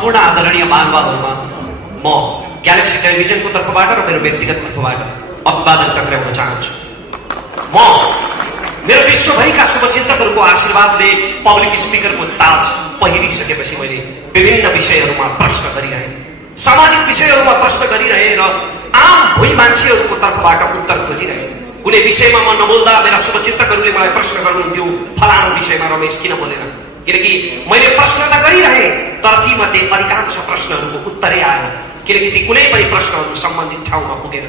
सम्पूर्ण आदरणीय महानुभावहरुमा म ग्यालेक्सी टेलिभिजनको तर्फबाट र मेरो व्यक्तिगत तर्फबाट अभिवादन टक्राउन चाहन्छु। म मेरो विश्वभरिका शुभचिन्तकहरूको आशीर्वादले पब्लिक स्पिकरको ताज पहिरिसकेपछि मैले विभिन्न विषयहरूमा प्रश्न गरिरहे, सामाजिक विषयहरूमा प्रश्न गरिरहे र आम भोइ मान्छेहरूको तर्फबाट उत्तर खोजिरहे। कुनै विषयमा म नबोल्दा मेरा शुभचिन्तकहरूले मलाई प्रश्न गर्नुहुन्थ्यो, फलानु विषयमा रमेश किन बोलेन? किनकि मैले प्रश्न त गरिरहे तर तीमध्ये अधिकांश प्रश्नहरूको उत्तरै आएन, किनकि ती कुनै पनि प्रश्नहरू सम्बन्धित ठाउँमा पुगेन।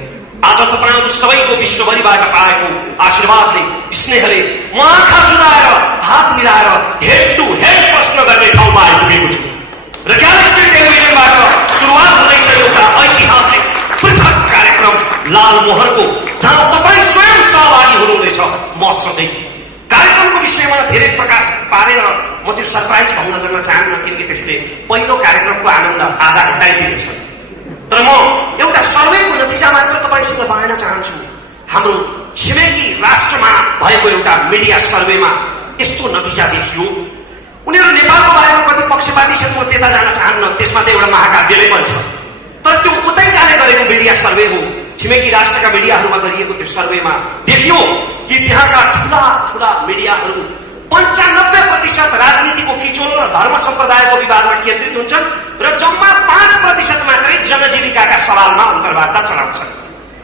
आज तपाईहरु सबैको विश्वभरिबाट पाएको आशीर्वादले, स्नेहले म आँखा जुदाएर हात मिलाएर हेड टु हेड प्रश्न गर्ने ठाउँमा आइपुगेको छु र ग्यालेक्सी टेलिभिजनबाट सुरुवात हुँदैछ एउटा ऐतिहासिक पृथक कार्यक्रम लाल मोहरको, जहाँ तपाईँ स्वयं सहभागी हुनुहुनेछ। म सधैँ कार्यक्रमको विषयमा धेरै प्रकाश पारेर म त्यो सरप्राइज भङ्ग गर्न चाहन्न, किनकि त्यसले पहिलो कार्यक्रमको आनन्द आधा घटाइदिनेछ। तर म एउटा सर्वेको नतिजा मात्र तपाईसँग बाँड्न चाहन्छु। हाम्रो छिमेकी राष्ट्रमा भएको एउटा मिडिया सर्वेमा यस्तो नतिजा देखियो। उनीहरू नेपालको बारेमा कति पक्षपाती छन् म त्यता जान चाहन्न, त्यसमा त एउटा महाकाव्यले बन्छ। तर त्यो उतै जाने गरेको मिडिया सर्वे हो। छिमेकी राष्ट्रका मिडियाहरूमा गरिएको त्यो सर्वेमा देखियो कि त्यहाँका ठुला ठुला मिडियाहरू 95% राजनीतिको किचोलो र धर्म सम्प्रदायको विवादमा केन्द्रित हुन्छन् र जम्मा 5% मात्रै जनजीविकाका सवालमा अन्तर्वार्ता चलाउँछन्।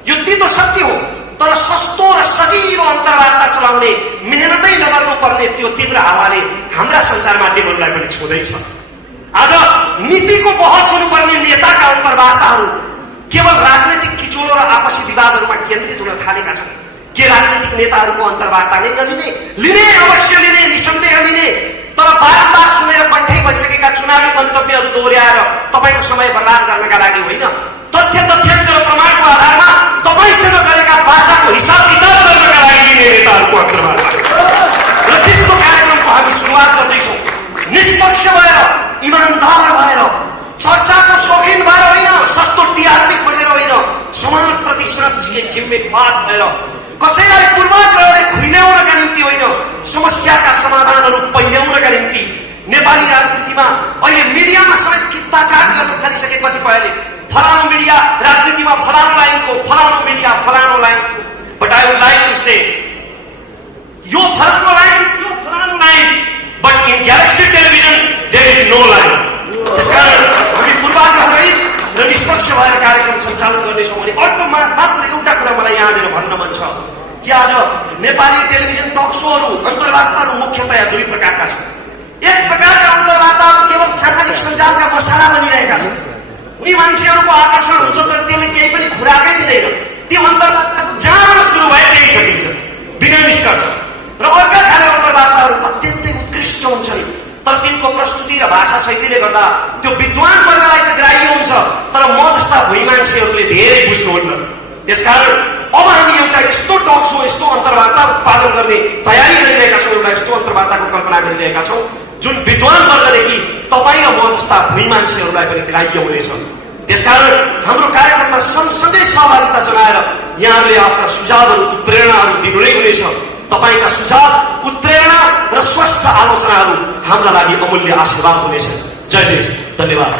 यो तितो सत्य हो, तर सस्तो र सजिलो अन्तर्वार्ता चलाउने मेहनतै नगर्नुपर्ने त्यो तीव्र हावाले हाम्रा सञ्चार माध्यमहरूलाई पनि छुँदैछ। आज नीतिको बहस हुनुपर्ने नेताका अन्तर्वार्ताहरू केवल राजनीतिक किचोलो र आपसी विवादहरूमा केन्द्रित हुन थालेका छन्। के राजनीतिक नेताहरूको अन्तर्वार्ता नै नलिने? लिने, अवश्य लिने, निसन्देह लिने, तर बारम्बार सुनेर कठै भइसकेका चुनावी मन्तव्यहरू दोहोर्याएर तपाईँको समय बर्बाद गर्नका लागि होइन, तथ्याङ्क र प्रमाणको आधारमा तपाईँसँग गरेका वाचाको हिसाब किताब गर्नका लागि लिने नेताहरूको अन्तर्वार्ता र त्यस्तो कार्यक्रमको हामी सुरुवात गर्दैछौँ। निष्पक्ष भएर, इमानदार भएर, चर्चाको शौखिन भएर होइन, सस्तो टिआरपी खोजेर होइन, समाजप्रति जिम्मेवार भएर, कसैलाई पूर्वाग्रहले खुइल्याउनका निम्ति होइन, समस्याका समाधानहरू पहिल्याउनका निम्ति। नेपाली राजनीतिमा अहिले मिडियामा समेत कित्ता काट गर्न थालिसके कतिपयले। फलानु मिडिया राजनीतिमा फलानु लाइनको, फलानु मिडिया फलानु line. But I would like to say यो फलानु लाइन, यो फलानु line, but in Galaxy Television there is no line. त्यसकारण हामी पूर्वाग्रहरहित र निष्पक्ष भएर कार्यक्रम सञ्चालन गर्नेछौँ। भने अर्को मात्र एउटा कुरा मलाई यहाँनिर भन्न मन छ कि आज नेपाली टेलिभिजन टक सोहरू अन्तर्वार्ताहरू मुख्यतया दुई प्रकारका छन्। एक प्रकारका अन्तर्वार्ताहरू केवल सामाजिक सञ्जालका मसाला बनिरहेका छन्। उनी मान्छेहरूको आकर्षण हुन्छ तर त्यसले केही पनि खुराकै दिँदैन। त्यो अन्तर्वार्ता जहाँबाट सुरु भए त्यही सकिन्छ बिना निष्कर्ष। र अर्का खाले अन्तर्वार्ताहरू अत्यन्तै उत्कृष्ट हुन्छन्, तर तिनको प्रस्तुति र भाषा शैलीले गर्दा त्यो विद्वान वर्गलाई त ग्राह्य हुन्छ, तर म जस्ता भुइँ मान्छेहरूले धेरै बुझ्नुहुन्न। त्यसकारण अब हामी एउटा यस्तो टक सो, यस्तो अन्तर्वार्ता उत्पादन गर्ने तयारी गरिरहेका छौँ, एउटा यस्तो अन्तर्वार्ताको कल्पना गरिरहेका छौँ जुन विद्वान वर्गदेखि तपाईँ र म जस्ता भुइँ मान्छेहरूलाई पनि ग्राह्य हुनेछ। त्यसकारण हाम्रो कार्यक्रममा सँगसँगै सहभागिता जनाएर यहाँहरूले आफ्ना सुझावहरू, उत्प्रेरणाहरू दिनु नै हुनेछ। तपाईका सुझाव, उत्प्रेरणा र स्वस्थ आलोचनाहरू हाम्रा लागि अमूल्य आशीर्वाद हुनेछ। जय देश, धन्यवाद।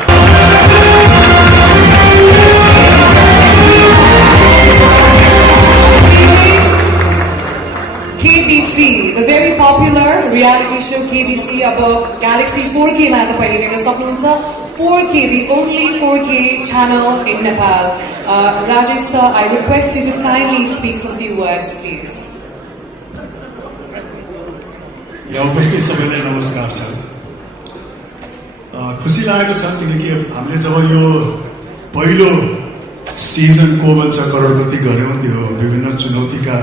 KBC, the very popular reality show KBC अब Galaxy 4K मा तपाईले हेर्न सक्नुहुन्छ। 4K, the only 4K channel in Nepal. Rajesh sir, I request you to kindly speak some few words, please. यहाँ उपस्थित सबैलाई नमस्कार छ। खुसी लागेको छ किनकि हामीले जब यो पहिलो सिजन को भन्छ करोडपति गऱ्यौँ, त्यो विभिन्न चुनौतीका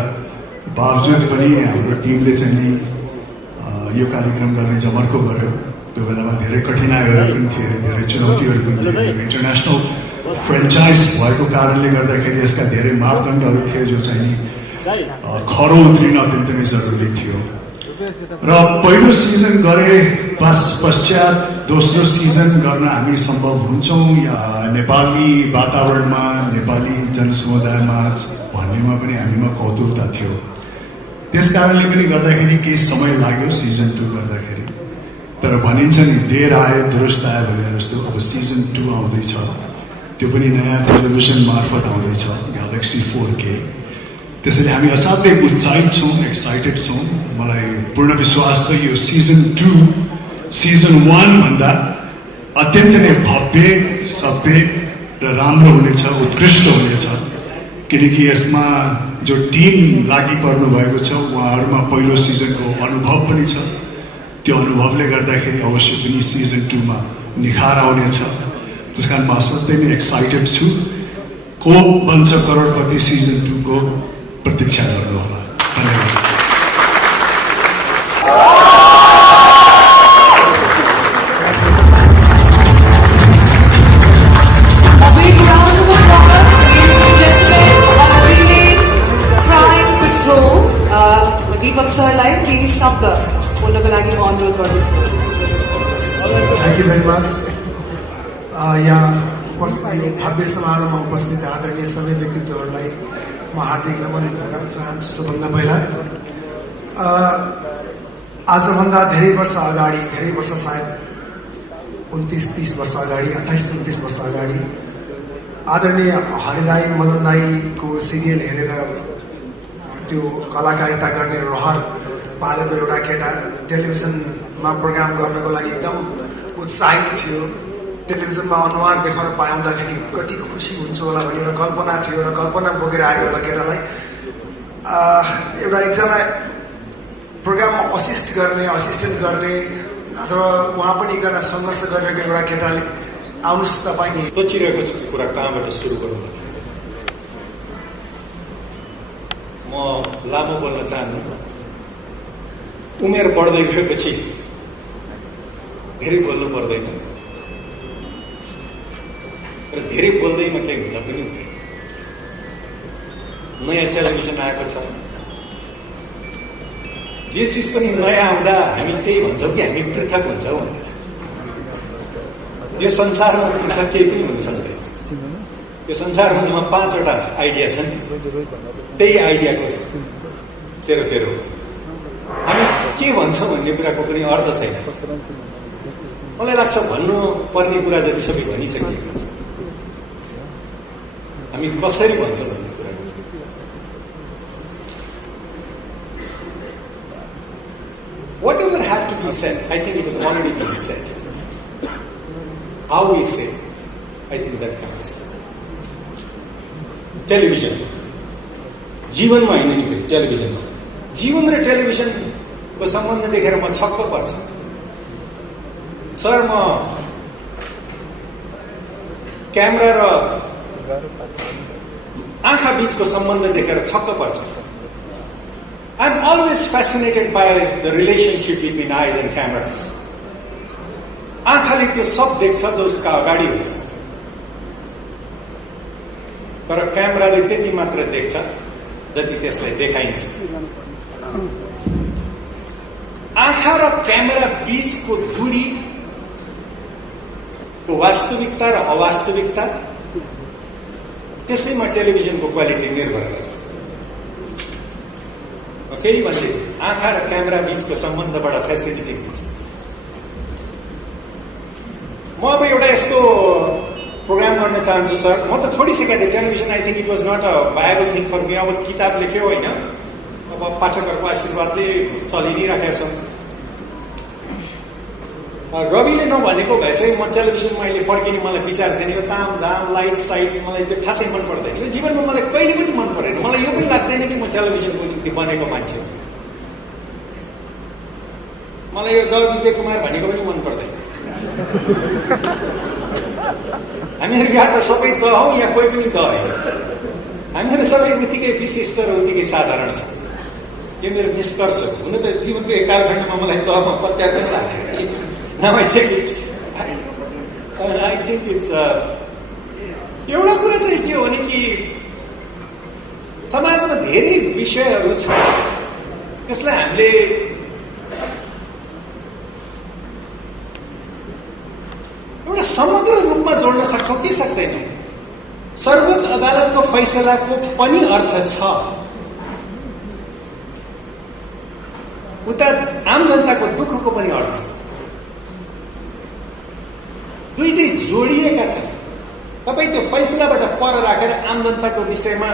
बावजुद पनि हाम्रो टिमले चाहिँ नि यो कार्यक्रम गर्ने जमर्को गर्यो। त्यो बेलामा धेरै कठिनाइहरू पनि थिए, धेरै चुनौतीहरू पनि थिए। इन्टरनेसनल फ्रेन्चाइज भएको कारणले गर्दाखेरि यसका धेरै मापदण्डहरू थिए जो चाहिँ नि खरो उत्रिन अत्यन्त नै जरुरी थियो। र पहिलो सिजन गरे पश्चात दोस्रो सिजन गर्न हामी सम्भव हुन्छौँ या नेपाली वातावरणमा, नेपाली जनसमुदायमा भन्नेमा पनि हामीमा कौतुकता थियो। त्यस कारणले पनि गर्दाखेरि केही समय लाग्यो सिजन 2 गर्दाखेरि। तर भनिन्छ नि देर आयो दुरुस्त आयो भने जस्तो अब सिजन 2 आउँदैछ, त्यो पनि नयाँ टेलिभिजन मार्फत आउँदैछ ग्यालेक्सी 4K। त्यसैले हामी असाध्यै उत्साहित छौँ, एक्साइटेड छौँ। मलाई पूर्ण विश्वास छ यो सिजन 2 सिजन 1 भन्दा अत्यन्त नै भव्य, सभ्य र राम्रो हुनेछ, उत्कृष्ट हुनेछ। किनकि यसमा जो टिम लागि पर्नु भएको छ उहाँहरूमा पहिलो सिजनको अनुभव पनि छ। त्यो अनुभवले गर्दाखेरि अवश्य पनि सिजन 2 मा निखार आउनेछ। त्यस कारण म असाध्यै नै एक्साइटेड छु। को बन्छ करोडपति सिजन 2 को प्रतीक्षा गर्नुहोला। धन्यवाद। A big round of applause, ladies and gentlemen, unveiling Crime Patrol. Deepak सरलाई केही शब्द बोल्नको लागि म अनुरोध गर्दछु। Thank you very much. यहाँ उपस्थित यो भव्य समारोहमा उपस्थित आदरणीय सबै व्यक्तित्वहरूलाई म हार्दिक नमन गर्न चाहन्छु। सबभन्दा पहिला आजभन्दा धेरै वर्ष अगाडि, धेरै वर्ष सायद 29-30 वर्ष अगाडि, 28-29 वर्ष अगाडि आदरणीय हरिदाई मदन दाईको सिरियल हेरेर त्यो कलाकारिता गर्ने रहर पालेको एउटा केटा टेलिभिजनमा प्रोग्राम गर्नको लागि एकदम उत्साहित थियो। टेलिभिजनमा अनुहार देखाउन पाउँदाखेरि कति खुसी हुन्छ होला भन्ने एउटा कल्पना थियो र कल्पना बोकेर आएको एउटा केटालाई एकजना प्रोग्राममा असिस्टेन्ट गर्ने अथवा उहाँ पनि एकजना सङ्घर्ष गरेको एउटा केटाले आउनुहोस् तपाईँ सोचिरहेको कुरा कहाँबाट सुरु गरौँ भने म लामो बोल्न चाहन्छु। उमेर बढ्दै गएपछि धेरै बोल्नु पर्दैन र धेरै बोल्दैमा केही हुँदा पनि हुँदैन। नयाँ टेलिभिजन आएको छ, जे चिज पनि नयाँ आउँदा हामी त्यही भन्छौँ कि हामी पृथक भन्छौँ भनेर। यो संसारमा पृथक केही पनि हुन सक्दैन। यो संसारमा जम्मा 5वटा आइडिया छन्, त्यही आइडियाको सेरोफेरो हामी के भन्छौँ भन्ने कुराको पनि अर्थ छैन। मलाई लाग्छ भन्नु पर्ने कुरा जति सबै भनिसकिएको छ, हामी कसरी भन्छौँ भन्ने कुराको whatever had to be said, I think it has already been said. How we say, I think that counts. Television जीवनमा होइन नि, फेरि टेलिभिजनमा जीवन र टेलिभिजनको सम्बन्ध देखेर म छक्क पर्छु। सर, म क्यामेरा र आँखा बीचको सम्बन्ध देखेर छक्क पर्छु। I am always fascinated by the relationship between eyes and cameras. आँखाले त्यो सब देख्छ जो उसका अगाडि हुन्छ, तर क्यामेराले त्यति मात्र देख्छ जति त्यसलाई देखाइन्छ। आँखा र क्यामेरा बीचको दूरीको वास्तविकता र अवास्तविकता, त्यसैमा टेलिभिजनको क्वालिटी निर्भर गर्छ। म फेरि भन्दैछु, आँखा र क्यामेरा बीचको सम्बन्धबाट फेसिलिटी हुन्छ। म अब एउटा यस्तो प्रोग्राम गर्न चाहन्छु सर। म त छोडिसकेको थिएँ television. I think it was not a viable thing for me. अब किताब लेख्यो होइन, अब पाठकहरूको आशीर्वादले चलि नै राखेको छ। रविले नभनेको भए चाहिँ म टेलिभिजनमा अहिले फर्किने मलाई विचार थिएन। यो तामझाम लाइट साइट मलाई त्यो खासै मन पर्दैन। यो जीवनमा मलाई कहिले पनि मन परेन। मलाई यो पनि लाग्दैन कि म टेलिभिजनको निम्ति बनेको मान्छे हो। मलाई यो द विजय कुमार भनेको पनि मन पर्दैन। हामीहरू या त सबै द हौ या कोही पनि द होइन। हामीहरू सबै उत्तिकै विशिष्ट र उत्तिकै साधारण छ। यो मेरो निष्कर्ष हो। हुन त जीवनको एक कालखण्डमा मलाई दमा पत्यार पनि लाग्थ्यो। Now I take it. I think it's एउटा कुरा चाहिँ के हो भने कि समाजमा धेरै विषयहरू छ, त्यसलाई हामीले एउटा समग्र रूपमा जोड्न सक्छौँ कि सक्दैनौँ। सर्वोच्च अदालतको फैसलाको पनि अर्थ छ, उता आम जनताको दुःखको पनि अर्थ छ। दुईटै जोडिएका छन्। तपाईँ त्यो फैसलाबाट पर राखेर आम जनताको विषयमा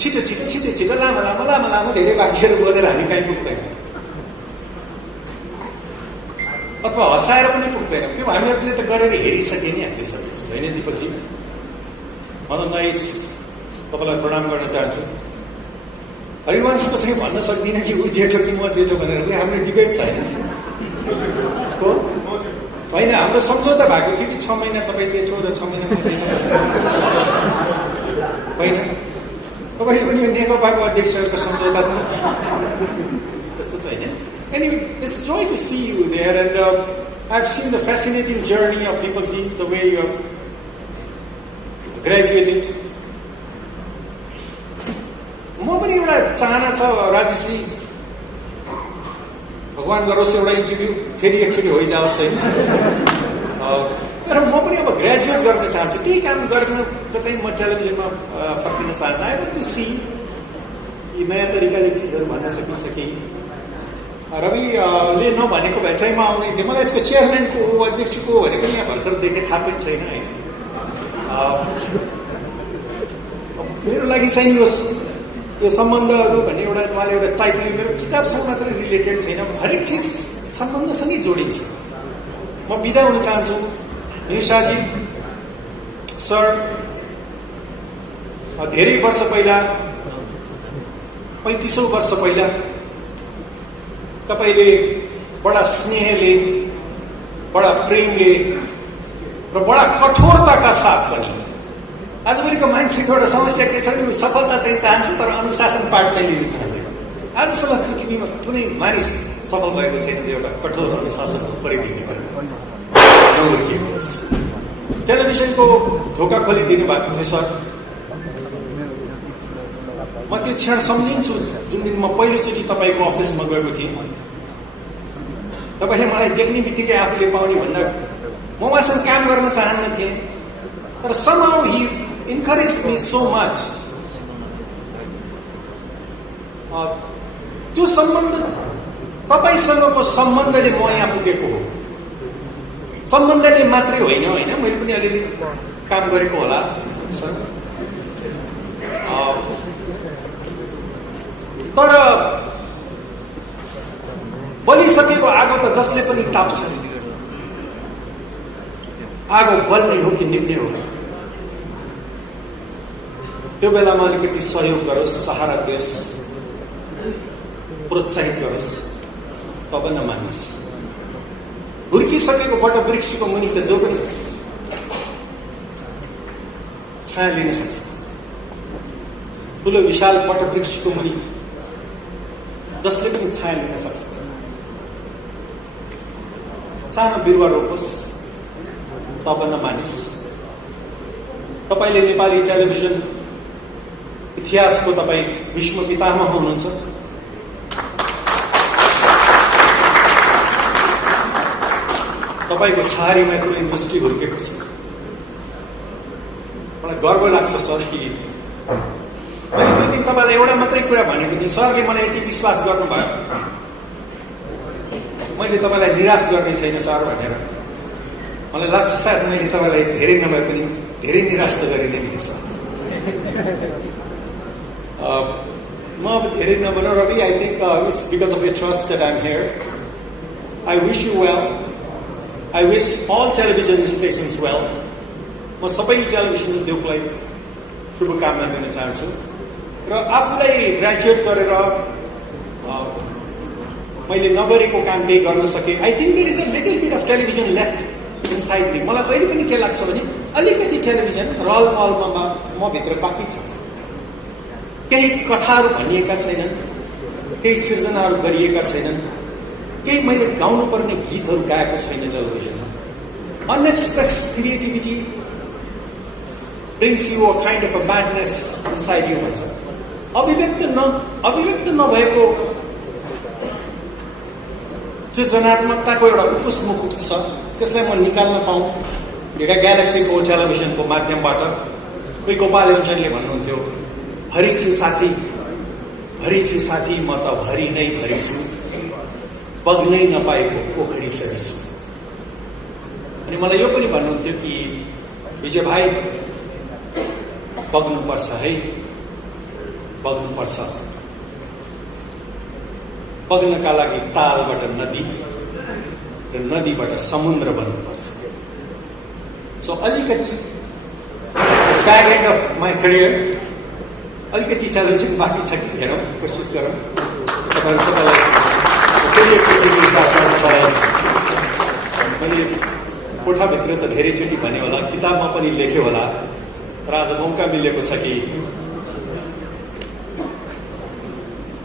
छिटो छिटो छिटो छिटो लामो लामो लामो लामो धेरै वाक्यहरू बोलेर हामी कहीँ पुग्दैन, अथवा हँसाएर पनि पुग्दैन। त्यो हामीहरूले त गरेर हेरिसके नि हामीले सबै चिज होइन दिपकजी। मदन दाइ तपाईँलाई प्रणाम गर्न चाहन्छु। हरिवंशको चाहिँ भन्न सक्दिनँ कि ऊ जेठो कि म जेठो भनेर, हाम्रो डिबेट छ हो होइन। हाम्रो सम्झौता भएको थियो कि 6 महिना तपाईँ जेठो र 6 महिना म जेठो बस्छ होइन। तपाईँले पनि यो नेकपाको अध्यक्षहरूको सम्झौता त त्यस्तो त होइन। Anyway, it's a joy to see you there, and I've seen the fascinating journey of Deepakji, the way you have graduated. म पनि एउटा चाहना छ राजेशजी, भगवान् गरोस् एउटा इन्टरभ्यू फेरि एक्चुअली होइजाओस् होइन। तर म पनि अब ग्रेजुएट गर्न चाहन्छु। त्यही काम गर्नको चाहिँ म टेलिभिजनमा फर्किन चाहन्न। आई वान्ट टु सी यी नयाँ तरिकाले चिजहरू भन्न सकिन्छ कि। रविले नभनेको भए चाहिँ म आउँदै थिएँ। मलाई यसको चेयरम्यानको अध्यक्षको भने पनि यहाँ भर्खर देखेँ, थाहा पनि छैन होइन। मेरो लागि चाहिँ यो सम्बन्धहरू भन्ने एउटा उहाँले एउटा टाइटल मेरो किताबसँग मात्रै रिलेटेड छैन, हरेक चिज सम्बन्धसँगै जोडिन्छ। म बिदा हुन चाहन्छु। निशाजी सर, धेरै वर्ष पहिला 35औं वर्ष पहिला तपाईँले बडा स्नेहले, बडा प्रेमले र बडा कठोरताका साथ पनि आजभोलिको मान्छेको एउटा समस्या के छ भने सफलता चाहिँ चाहन्छ तर अनुशासन पाठ चाहिँ लिन चाहँदैन। आजसम्म पृथ्वीमा कुनै मानिस सफल भएको छैन जो एउटा कठोर अनुशासनको परिधिभित्र नहुर्किएको होस्। टेलिभिजनको ढोका खोलिदिनु भएको थियो सर। म त्यो क्षण सम्झिन्छु जुन दिन म पहिलोचोटि तपाईँको अफिसमा गएको थिएँ। तपाईँले मलाई देख्ने बित्तिकै आफूले पाउने भन्दा म उहाँसँग काम गर्न चाहन्न थिएँ, तर somehow he encouraged me so much. त्यो सम्बन्ध, तपाईँसँगको सम्बन्धले म यहाँ पुगेको हो। सम्बन्धले मात्रै होइन होइन, मैले पनि अलिअलि काम गरेको होला सर। तर बलिसकेको आगो त जसले पनि ताप्छ। आगो बल्ने हो कि निप्ने हो, त्यो बेलामा अलिकति सहयोग गरोस्, सहारा दियोस्, प्रोत्साहित गरोस्, तब नमानिस्। हुर्किसकेको वटवृक्षको मुनि त जो पनि छाया लिन सक्छ। ठुलो विशाल वटवृक्षको मुनि जसले पनि छाया लिन सक्छ। सानो बिरुवा रोपोस्, तब नमानिस्। तपाईँले नेपाली टेलिभिजन इतिहासको तपाईँ विश्व पितामह हुनुहुन्छ। तपाईँको छहारीमा त्यो इन्डस्ट्री हुर्केको छ। मलाई गर्व लाग्छ सर कि मैले त्यो दिन तपाईँलाई एउटा मात्रै कुरा भनेको थिएँ। सरले मलाई यति विश्वास गर्नुभयो, मैले तपाईँलाई निराश गर्ने छैन सर भनेर। मलाई लाग्छ सायद मैले तपाईँलाई धेरै नभए पनि धेरै निराश त गरिने थिएँ सर। म अब धेरै नभन Ravi, I think it's because of your trust that I am here. I wish you well. I wish all television stations well. म सबै टेलिभिजन उद्योगलाई शुभकामना दिन चाहन्छु र आफूलाई ग्रेजुएट गरेर मैले नगरेको काम केही गर्न सकेँ। I think there is a little bit of television left inside me. मलाई कहिले पनि के लाग्छ भने अलिकति टेलिभिजन रहल पहलमा म भित्र बाँकी छ। केही कथाहरू भनिएका छैनन्, केही सिर्जनाहरू गरिएका छैनन्, केही मैले गाउनु पर्ने गीतहरू गाएको छैन टेलिभिजनमा। Unexpressed creativity brings you a kind of a madness inside you भन्छ। अभिव्यक्त नभएको सृजनात्मकताको एउटा उपुस मुकुट छ, त्यसलाई म निकाल्न पाऊँ एउटा ग्यालेक्सी 4 टेलिभिजनको माध्यमबाट। कोही गोपाल एन्जनले भन्नुहुन्थ्यो, भरि छु साथी, भरि छु साथी, म त भरि नै भरि छु, बग्नै नपाएको पोखरी सरी छु। अनि मलाई यो पनि भन्नुहुन्थ्यो कि विजय भाइ बग्नुपर्छ है, बग्नुपर्छ। बग्नका लागि तालबाट नदी र नदीबाट समुद्र बन्नुपर्छ। सो अलिकति फ्याग एन्ड अफ माई करियर अलिकति च्यालेन्जिङ बाँकी छ कि हेरौँ, कोसिस गरौँ। तपाईँहरू सबैलाई मैले कोठाभित्र त धेरैचोटि भने होला, किताबमा पनि लेख्यो होला, र आज मौका मिलेको छ कि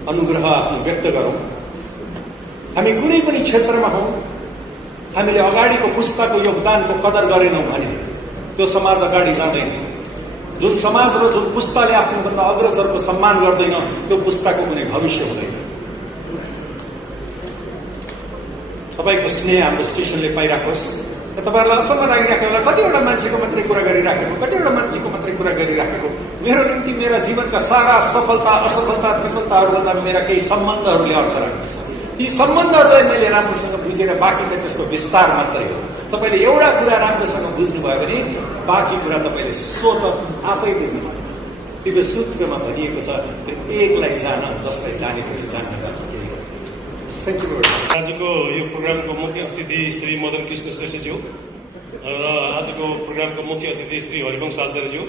अनुग्रह आफ्नो व्यक्त गरौँ। हामी कुनै पनि क्षेत्रमा हौँ, हामीले अगाडिको पुस्ताको योगदानको कदर गरेनौँ भने त्यो समाज अगाडि जाँदैन। जुन समाज र जुन पुस्ताले आफ्नोभन्दा अग्रजरको सम्मान गर्दैन त्यो पुस्ताको कुनै भविष्य हुँदैन। तपाईँको स्नेह हाम्रो स्टेसनले पाइराखोस्। तपाईँहरूलाई अचम्म लागिराखेको होला, कतिवटा मान्छेको मात्रै कुरा गरिराखेको, कतिवटा मान्छेको मात्रै कुरा गरिराखेको। मेरो निम्ति मेरा जीवनका सारा सफलता असफलता विफलताहरूभन्दा मेरा केही सम्बन्धहरूले अर्थ राख्दछ। ती सम्बन्धहरूलाई मैले राम्रोसँग बुझेर बाँकी त त्यसको विस्तार मात्रै हो। तपाईँले एउटा कुरा राम्रोसँग बुझ्नुभयो भने बाँकी कुरा तपाईँले स्वत आफै बुझ्नुहुन्छ। दिव्य सूत्रमा भनिएको छ त्यो एकलाई जान जसलाई जानेपछि जान्न बाँकी केही हो। Thank you. आजको यो प्रोग्रामको मुख्य अतिथि श्री मदन कृष्ण श्रेष्ठज्यू र आजको प्रोग्रामको मुख्य अतिथि श्री हरिवंश आचार्यज्यू।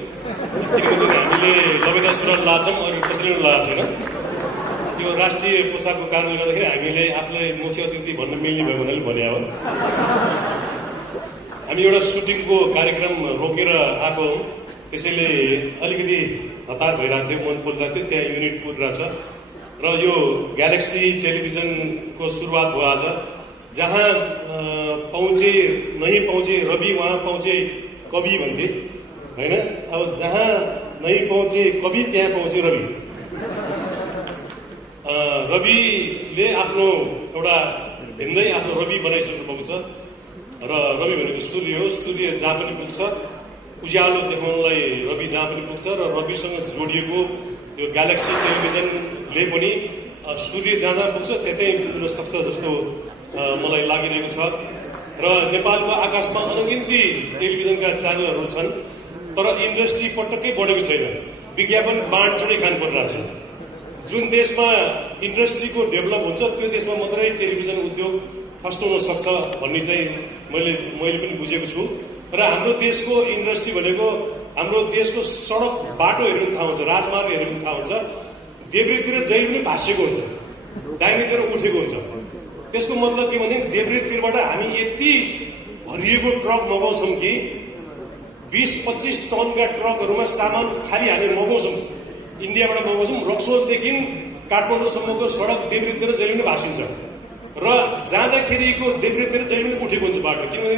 किनभने हामीले लबेदा सुरुवात लाछौँ, अरू कसैले पनि लगाएको छैन। यो राष्ट्रिय पोसाकको कारणले गर्दाखेरि हामीले आफूलाई मुख्य अतिथि भन्न मिल्ने भएको हुनाले भने हो। हामी एउटा सुटिङको कार्यक्रम रोकेर आएको हौँ, त्यसैले अलिकति हतार भइरहेको थियो, मन पोलिरहेको थियो। त्यहाँ युनिट कुदिरहेको छ र यो ग्यालेक्सी टेलिभिजनको सुरुवात भयो आज। जहाँ पहुँचे नहीं पहुँचे रवि वहाँ पहुँचे कवि भन्थे होइन। अब जहाँ नहीं पहुँचे कवि त्यहाँ पहुँचे रवि। रविले आफ्नो एउटा भिन्दै आफ्नो रवि बनाइसक्नु भएको छ र रवि भनेको सूर्य हो। सूर्य जहाँ पनि पुग्छ उज्यालो देखाउनलाई रवि जहाँ पनि पुग्छ र रविसँग जोडिएको यो ग्यालेक्सी टेलिभिजनले पनि सूर्य जहाँ जहाँ पुग्छ त्यतै पुग्न सक्छ जस्तो मलाई लागिरहेको छ। र नेपालको आकाशमा अनगिन्ती टेलिभिजनका च्यानलहरू छन्, तर इन्डस्ट्री पटक्कै बढेको छैन। विज्ञापन बाँडचुँडै खानु परिरहेको छ। जुन देशमा इन्डस्ट्रीको डेभलप हुन्छ त्यो देशमा मात्रै टेलिभिजन उद्योग फस्टाउन सक्छ भन्ने चाहिँ मैले पनि बुझेको छु। र हाम्रो देशको इन्डस्ट्री भनेको हाम्रो देशको सडक बाटो हेर्नु पनि थाहा हुन्छ, राजमार्ग हेर्नु पनि थाहा हुन्छ। देब्रेतिर जहिले पनि भाँसिएको हुन्छ, दाहिनेतिर उठेको हुन्छ। त्यसको मतलब के भने देब्रेतिरबाट हामी यति भरिएको ट्रक मगाउँछौँ कि 20-25 टनका ट्रकहरूमा सामान खालि हामी मगाउँछौँ, इन्डियाबाट मगाउँछौँ। रक्सोलदेखि काठमाडौँसम्मको सडक देब्रेतिर जहिले पनि भाँसिन्छ र जाँदाखेरिको देब्रेतिर जहिले पनि उठेको हुन्छ बाटो। किनभने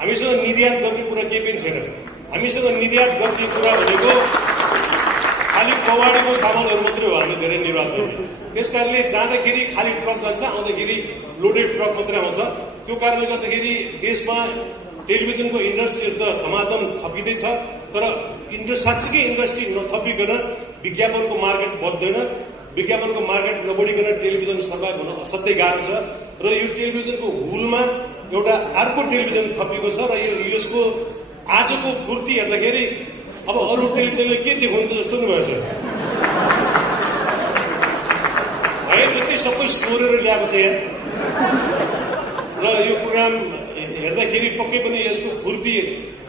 हामीसँग निर्यात गर्ने कुरा केही पनि छैन। हामीसँग निर्यात गर्ने कुरा भनेको खालि कवाडीको सामानहरू मात्रै हो हामीले धेरै निर्यात गर्ने। त्यस कारणले जाँदाखेरि खालि ट्रक जान्छ, आउँदाखेरि लोडेड ट्रक मात्रै आउँछ। त्यो कारणले गर्दाखेरि देशमा टेलिभिजनको इन्डस्ट्रीहरू त धमाधम थपिँदैछ, तर साँच्चीकै इन्डस्ट्री नथपिकन विज्ञापनको मार्केट बढ्दैन। विज्ञापनको मार्केट नबढिकन टेलिभिजन सर्भाइभ हुन असाध्यै गाह्रो छ। र यो टेलिभिजनको हुलमा एउटा अर्को टेलिभिजन थपिएको छ र यसको आजको फुर्ती हेर्दाखेरि अब अरू टेलिभिजनले के देखाउँछ जस्तो नि भएछ। भए जति सबै सोरेर ल्याएको छ यहाँ। र यो प्रोग्राम हेर्दाखेरि पक्कै पनि यसको फुर्ती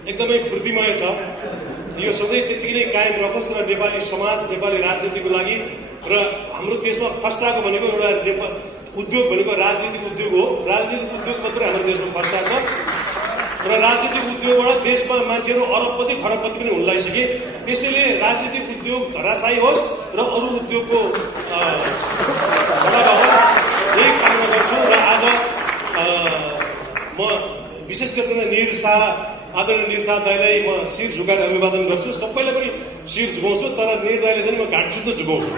एकदमै फुर्तिमय छ। यो सधैँ त्यतिकै नै कायम रहोस् र नेपाली समाज नेपाली राजनीतिको लागि र हाम्रो देशमा फर्स्ट आएको भनेको एउटा उद्योग भनेको राजनीतिक उद्योग हो। राजनीतिक उद्योग मात्रै हाम्रो देशमा फर्स्ट आएको छ र राजनीतिक उद्योगबाट देशमा मान्छेहरू अरबपति खरबपति पनि हुन लागिसके। त्यसैले राजनीतिक उद्योग धराशायी होस् र अरू उद्योगको बढावा होस्, यही कामना गर्छु। र आज म विशेष गरिकन निर शाह आदरणीय निर शाह दाईलाई म शिर झुकाएर अभिवादन गर्छु। सबैलाई पनि शिर झुकाउँछु, तर निर दाईले चाहिँ म घाँटसुत्त झुकाउँछु।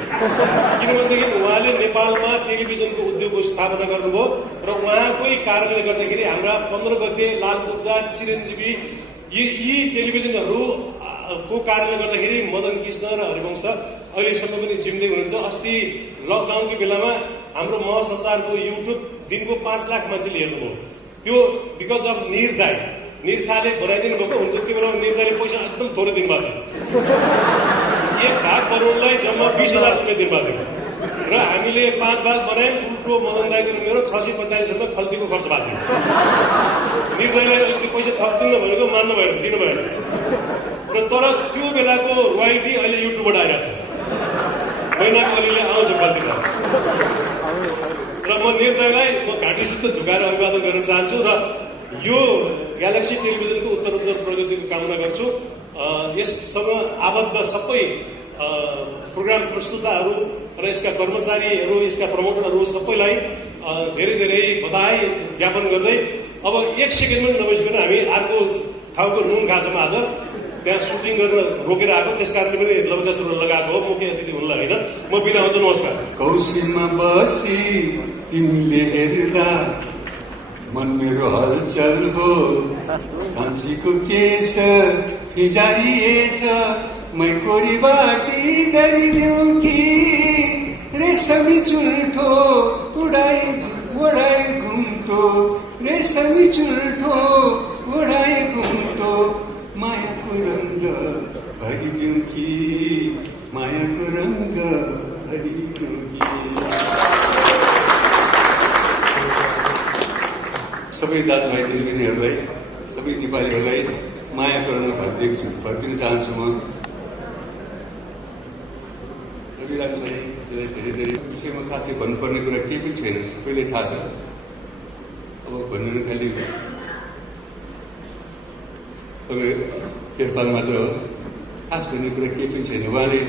किनभनेदेखि उहाँले नेपालमा टेलिभिजनको उद्योगको स्थापना गर्नुभयो र उहाँकै कारणले गर्दाखेरि हाम्रा 15 गते लालपुर्जा चिरञ्जीवी यी टेलिभिजनको कारणले गर्दाखेरि मदन कृष्ण र हरिवंश अहिलेसम्म पनि जिम्दै हुनुहुन्छ। अस्ति लकडाउनको बेलामा हाम्रो महसञ्चारको युट्युब दिनको 5 लाख मान्छेले हेर्नुभयो। त्यो बिकज अफ निर दाई। निरसाले बनाइदिनु भएको हुन्थ्यो। त्यो बेला निर्दाले पैसा एकदम थोरै दिनुभएको थियो। एक भाग बनाउनलाई जम्मा 20,000 रुपियाँ दिनुभएको थियो र हामीले 5 भाग बनायौँ। उल्टो मदन दाइको र मेरो 645 रुपियाँ खल्तीको खर्च भएको थियो। निर्दयलाई अलिकति पैसा थपिदिनु भनेको मान्नु भएन, दिनु भएन। र तर त्यो बेलाको रोयल्टी अहिले युट्युबबाट आइरहेको छ, महिनाको अलिअलि आउँछ खल्ती। र म निर्दयलाई म घाँटी सुत्त झुकाएर अभिवादन गर्न चाहन्छु र यो ग्यालेक्सी टेलिभिजनको उत्तरोत्तर प्रगतिको कामना गर्छु। यससँग आबद्ध सबै प्रोग्राम प्रस्तुताहरू र यसका कर्मचारीहरू, यसका प्रमोटरहरू सबैलाई धेरै धेरै बधाई ज्ञापन गर्दै अब 1 सेकेन्ड पनि नभइसक्यो हामी अर्को ठाउँको नुन खाँचोमा आज त्यहाँ सुटिङ गर्न रोकेर आएको, त्यस कारणले पनि लबदा सुरु लगाएको हो। मुख्य अतिथि हुनलाई होइन, म बिदा हुन्छु। नमस्कार। कौशीमा बसी तिमीले हेर्दा मन मेरो हलचल हो, कान्छीको केस फिजारिएछ, मै कोरी बाटी गरिदेऊ कि रेशमी चुल्ठो उडाई ओढाई घुम्टो, रेशमी चुल्ठो ओढाई घुम्टो, मायाको रङ्ग भरिदेऊ कि, मायाको रङ्ग भरिदेऊ कि। सबै दाजुभाइ दिदीबहिनीहरूलाई, सबै नेपालीहरूलाई मायाको रङ्ग भरिदिन चाहन्छु। म रवि लामिछानेलाई धेरै धेरै विषयमा खासै भन्नुपर्ने कुरा केही पनि छैन, सबैले थाहा छ। अब भन्नु खालि सबै फेरफार मात्र हो, खास भन्ने कुरा केही पनि छैन। उहाँले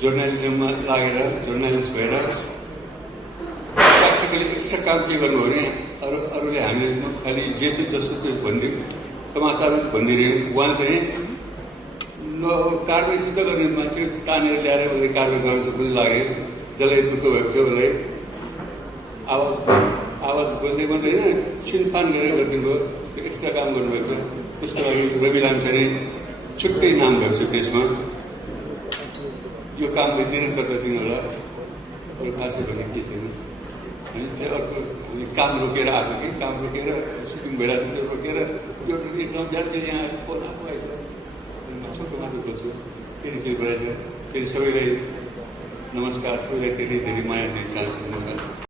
जर्नलिजममा लागेर जर्नलिस्ट भएर प्र्याक्टिकली एक्स्ट्रा काम के गर्नु हो भने अरूले हामीले खालि जेसो जस्तो त्यो भनिदियो, समाचार भनिदियो। उहाँले चाहिँ कारवाही सिद्ध गर्ने मान्छे तानेर ल्याएर उसले कारवाही गर्छ पनि लाग्यो। जसलाई दुःख भएको छ उसलाई आवाज बोल्दै मात्रै होइन, छिनफान गरेर गरिदिनु भयो। त्यो एक्स्ट्रा काम गर्नुभएको छ। उसको लागि रवि लामिछाने छुट्टै नाम भएको छ देशमा। यो कामले निरन्तरता दिनु होला, अरू खासै भन्ने केही छैन। चाहिँ अर्को काम रोकेर आएको कि काम रोकेर सुटिङ भइरहेको थियो, रोकेर एउटा एकदम ज्यादा यहाँ फोन आएको आएछ, छोटो मात्र बोल्छु। फेरि भइरहेछ। फेरि सबैलाई नमस्कार, सबैलाई धेरै धेरै माया दिन चाहन्छु।